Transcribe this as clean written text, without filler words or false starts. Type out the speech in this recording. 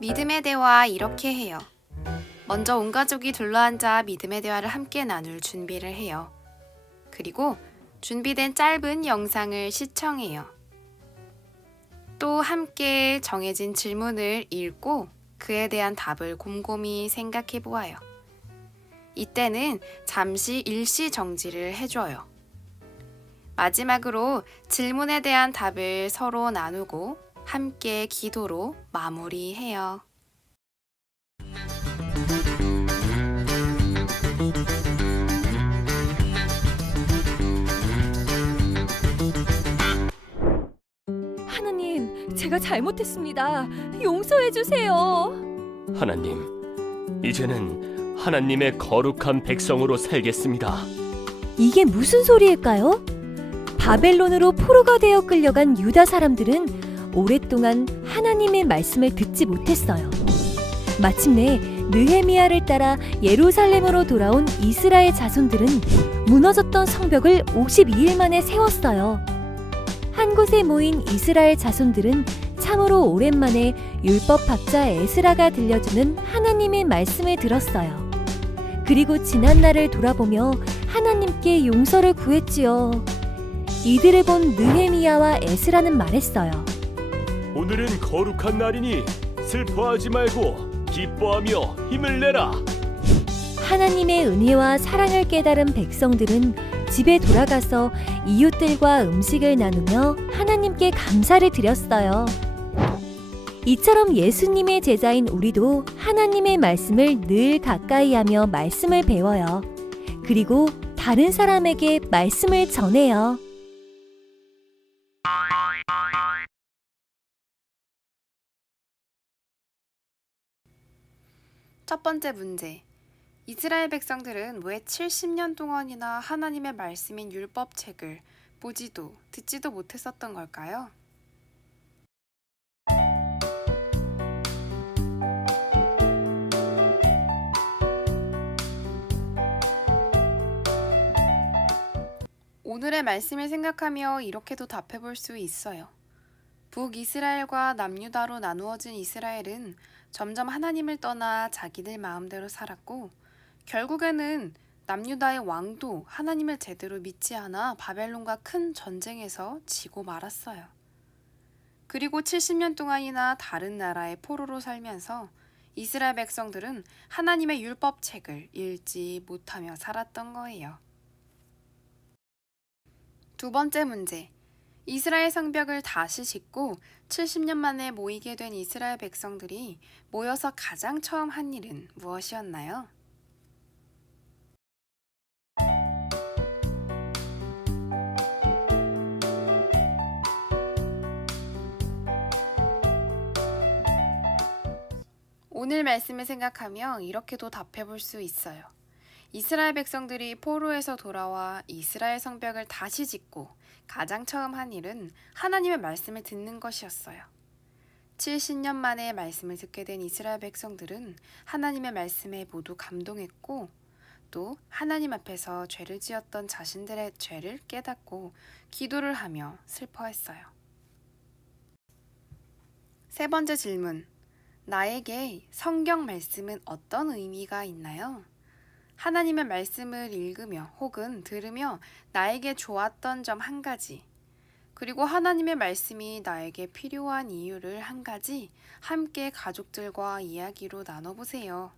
믿음의 대화 이렇게 해요. 먼저 온 가족이 둘러앉아 믿음의 대화를 함께 나눌 준비를 해요. 그리고 준비된 짧은 영상을 시청해요. 또 함께 정해진 질문을 읽고 그에 대한 답을 곰곰이 생각해 보아요. 이때는 잠시 일시 정지를 해줘요. 마지막으로 질문에 대한 답을 서로 나누고 함께 기도로 마무리해요. 하나님, 제가 잘못했습니다. 용서해 주세요. 하나님, 이제는 하나님의 거룩한 백성으로 살겠습니다. 이게 무슨 소리일까요? 바벨론으로 포로가 되어 끌려간 유다 사람들은 오랫동안 하나님의 말씀을 듣지 못했어요. 마침내 느헤미야를 따라 예루살렘으로 돌아온 이스라엘 자손들은 무너졌던 성벽을 52일 만에 세웠어요. 한 곳에 모인 이스라엘 자손들은 참으로 오랜만에 율법학자 에스라가 들려주는 하나님의 말씀을 들었어요. 그리고 지난 날을 돌아보며 하나님께 용서를 구했지요. 이들을 본 느헤미야와 에스라는 말했어요. 오늘은 거룩한 날이니 슬퍼하지 말고 기뻐하며 힘을 내라. 하나님의 은혜와 사랑을 깨달은 백성들은 집에 돌아가서 이웃들과 음식을 나누며 하나님께 감사를 드렸어요. 이처럼 예수님의 제자인 우리도 하나님의 말씀을 늘 가까이 하며 말씀을 배워요. 그리고 다른 사람에게 말씀을 전해요. 첫 번째 문제. 이스라엘 백성들은 왜 70년 동안이나 하나님의 말씀인 율법책을 보지도 듣지도 못했었던 걸까요? 오늘의 말씀을 생각하며 이렇게도 답해볼 수 있어요. 북이스라엘과 남유다로 나누어진 이스라엘은 점점 하나님을 떠나 자기들 마음대로 살았고 결국에는 남유다의 왕도 하나님을 제대로 믿지 않아 바벨론과 큰 전쟁에서 지고 말았어요. 그리고 70년 동안이나 다른 나라의 포로로 살면서 이스라엘 백성들은 하나님의 율법책을 읽지 못하며 살았던 거예요. 두 번째 문제. 이스라엘 성벽을 다시 짓고 70년 만에 모이게 된 이스라엘 백성들이 모여서 가장 처음 한 일은 무엇이었나요? 오늘 말씀을 생각하며 이렇게도 답해볼 수 있어요. 이스라엘 백성들이 포로에서 돌아와 이스라엘 성벽을 다시 짓고 가장 처음 한 일은 하나님의 말씀을 듣는 것이었어요. 70년 만에 말씀을 듣게 된 이스라엘 백성들은 하나님의 말씀에 모두 감동했고 또 하나님 앞에서 죄를 지었던 자신들의 죄를 깨닫고 기도를 하며 슬퍼했어요. 세 번째 질문. 나에게 성경 말씀은 어떤 의미가 있나요? 하나님의 말씀을 읽으며 혹은 들으며 나에게 좋았던 점 한 가지, 그리고 하나님의 말씀이 나에게 필요한 이유를 한 가지 함께 가족들과 이야기로 나눠보세요.